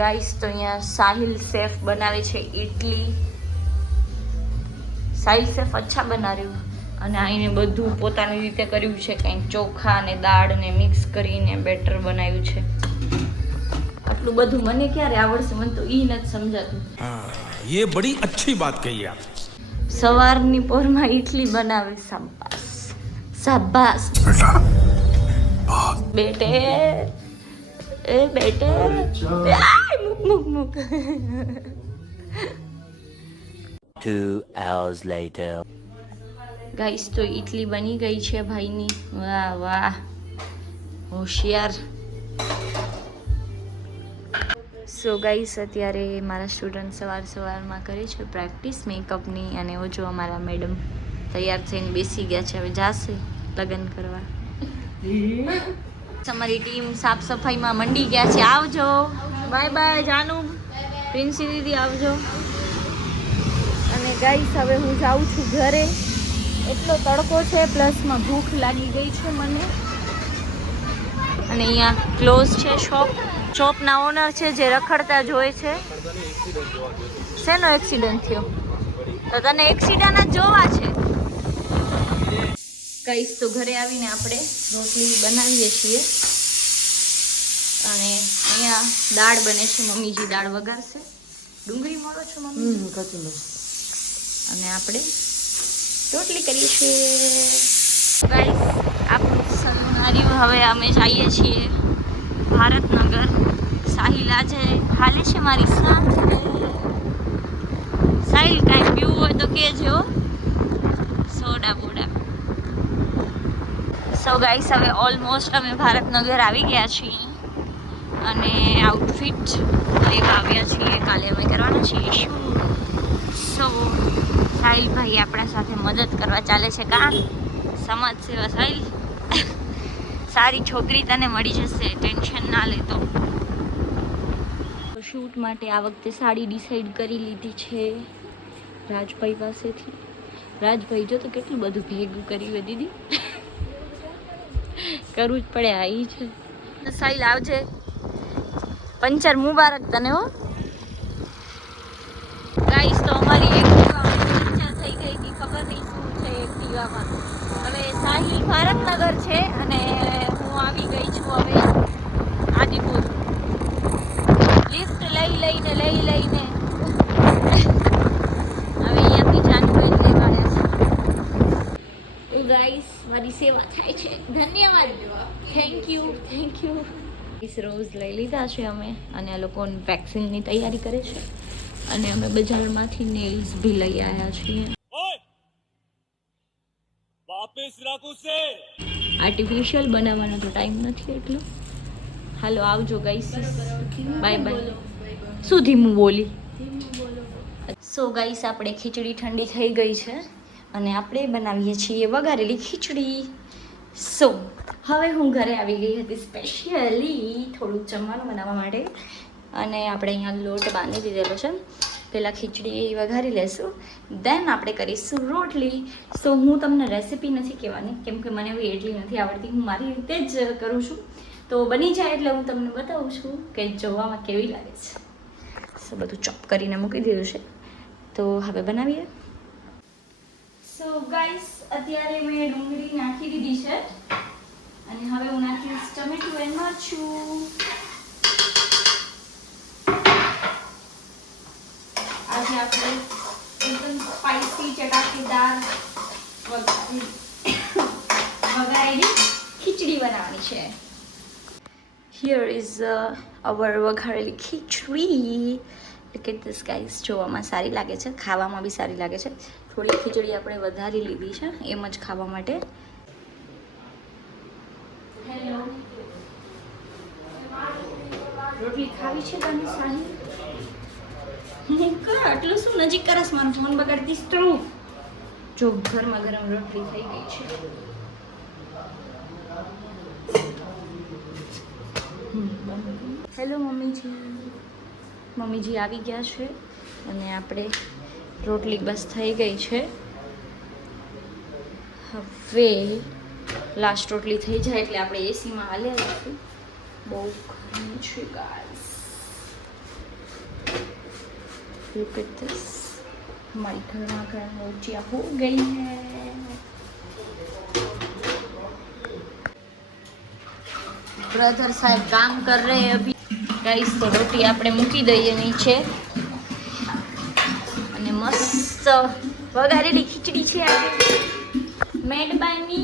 Guys તો અહીંયા Sahil chef બનાવે છે ઇડલી. સાહિલ શેફ અચ્છા બના રહ્યું. અને આઈને બધું પોતાની રીતે કર્યું છે, કંઈક ચોખા અને દાળ ને મિક્સ કરીને બેટર બનાવ્યું છે. આટલું બધું મને ક્યારે આવડશે, મને તો ઈ નથી સમજાતું. ये बड़ी अच्छी बात कही आप. સવારની પોરમાં ઇડલી બનાવે. શાબાશ શાબાશ બેટે એ બેટે મુક મુક મુક. 2 hours later. ગાઈસ તો ઇડલી બની ગઈ છે ભાઈની. વાહ વાહ હોશિયાર. સો ગાઈસ અત્યારે મારા સ્ટુડન્ટ સવારમાં કરે છે પ્રેક્ટિસ મેકઅપની. અને એવો જો અમારા મેડમ તૈયાર થઈને બેસી ગયા છે, હવે જાશે લગ્ન કરવા. અમારી ટીમ સાફ સફાઈમાં મંડી ગયા છે. આવજો, બાય બાય જાનુ, પ્રિન્સી દીદી આવજો. અને ગાઈસ હવે હું જાઉં છું ઘરે. એટલો તડકો છે, પ્લસમાં ભૂખ લાગી ગઈ છે મને. અને અહીંયા ક્લોઝ છે શોપ. શોપના ઓનર છે જે રખડતા જ હોય છે. શેનો એક્સિડન્ટ થયો? તો તને એક્સિડન્ટ જ જોવા છે. ગાઈસ તો ઘરે આવીને આપણે રોટલી બનાવીએ છીએ. અને અહીંયા દાળ બને છે, મમ્મીજી દાળ વઘારશે. ડુંગળી મોળો છો મમ્મી? અને આપણે રોટલી કરીએ છીએ. ગાઈસ આપણું સન્નાર્યું. હવે અમે જઈએ છીએ ભારતનગર. સાહિલ આજે હાલે છે મારી સાથે. સાહિલ કાંઈ પીવું હોય તો કહેજો, સોડા બોડા. સો ગાઈસ હવે ઓલમોસ્ટ અમે ભારતનગર આવી ગયા છીએ. અને આઉટફિટ લેવા આવ્યા છીએ. કાલે અમે કરવાના છીએ શૂટ. સો સાહિલભાઈ આપણા સાથે મદદ કરવા ચાલે છે. કાં સમાજ સેવા સાહિલ. સારી છોકરી તને મળી જશે, ટેન્શન ના લેતો. શૂટ માટે આ વખતે સાડી ડિસાઈડ કરી લીધી છે રાજભાઈ પાસેથી. રાજભાઈ જો તો કેટલું બધું ભેગું કર્યું દીદી. કરવું જ પડે. આ ઈ છે. સાહિલ આવજે, પંચર મુબારક તને હો. ગાઈસ તો અમારી એક્ટિવામાં પંચર થઈ ગઈ હતી, ખબર નહીં શું છે એક્ટિવામાં. હવે સાહિલ ભારતનગર છે અને હું આવી ગઈ છું હવે આદિપુર. લિફ્ટ લઈ લઈને હવે અહીંયાથી જાનભાઈ લેવાયા છે. તો ગાઈસ મારી સેવા થાય છે. ધન્યવાદ, થેન્ક યુ. રોઝ લઈ લીધા છે અમે. અને આ લોકો વેક્સિનની તૈયારી કરે છે. અને અમે બજારમાંથી નેલ્સ બી લઈ આવ્યા છીએ. આર્ટિફિશિયલ બનાવવાનો તો ટાઈમ નથી એટલો. હાલો આવજો ગાઈસ, બાય બાય. શું ધીમું બોલી? સો ગાઈસ આપણે ખીચડી ઠંડી થઈ ગઈ છે અને આપણે બનાવીએ છીએ વઘારેલી ખીચડી. સો હવે હું ઘરે આવી ગઈ હતી સ્પેશિયલી થોડુંક જમવાનું બનાવવા માટે. અને આપણે અહીંયા લોટ બાંધી દીધેલો છે. પહેલાં ખીચડી વઘારી લેશું, દેન આપણે કરીશું રોટલી. સો હું તમને રેસિપી નથી કહેવાની કેમ કે મને એવી એટલી નથી આવડતી. હું મારી રીતે જ કરું છું. તો બની જાય એટલે હું તમને બતાવું છું કે જોવામાં કેવી લાગે છે. સો બધું ચોપ કરીને મૂકી દીધું છે, તો હવે બનાવીએ. સો ગાઈસ અત્યારે મેં ડુંગળી નાખી દીધી છે અને હવે હું નાખીશ ટમેટું એન્ડ મરચું. આજે આપણે એકદમ સ્પાઈસી ચટાકેદાર વઘારેલી ખીચડી બનાવવાની છે. હિયર ઇઝ અવર વઘારેલી ખીચડી. Look at this guys. જોવામાં સારી લાગે છે, ખાવામાં બી સારી લાગે છે. થોડી ખીચડી આપણે વધારી લીધી છે એમ જ ખાવા માટે. હેલો, રોટલી ખાવી છે તને સાની? આટલું શું નજીક કરસ, મારો ફોન બગાડતીશ તો. જો ગરમા ગરમ રોટલી થઈ ગઈ છે. હેલો મમ્મીજી આવી ગયા છે અને આપણે રોટલી બસ થઈ ગઈ છે. હવે લાસ્ટ રોટલી થઈ જાય એટલે આપણે એસીમાં હાલ્યા જઈશું. બહુ ગરમી છે ગાઈસ. लुक एट दिस, हमारी गर्मा गर्म रोटियाँ हो गई हैं। ब्रदर साहब काम कर रहे हैं अभी। गाइस तो रोटी આપણે મૂકી દઈએ નીચે અને મસ્ત વઘારેલી ખીચડી છે આજે મેડ બાય મી.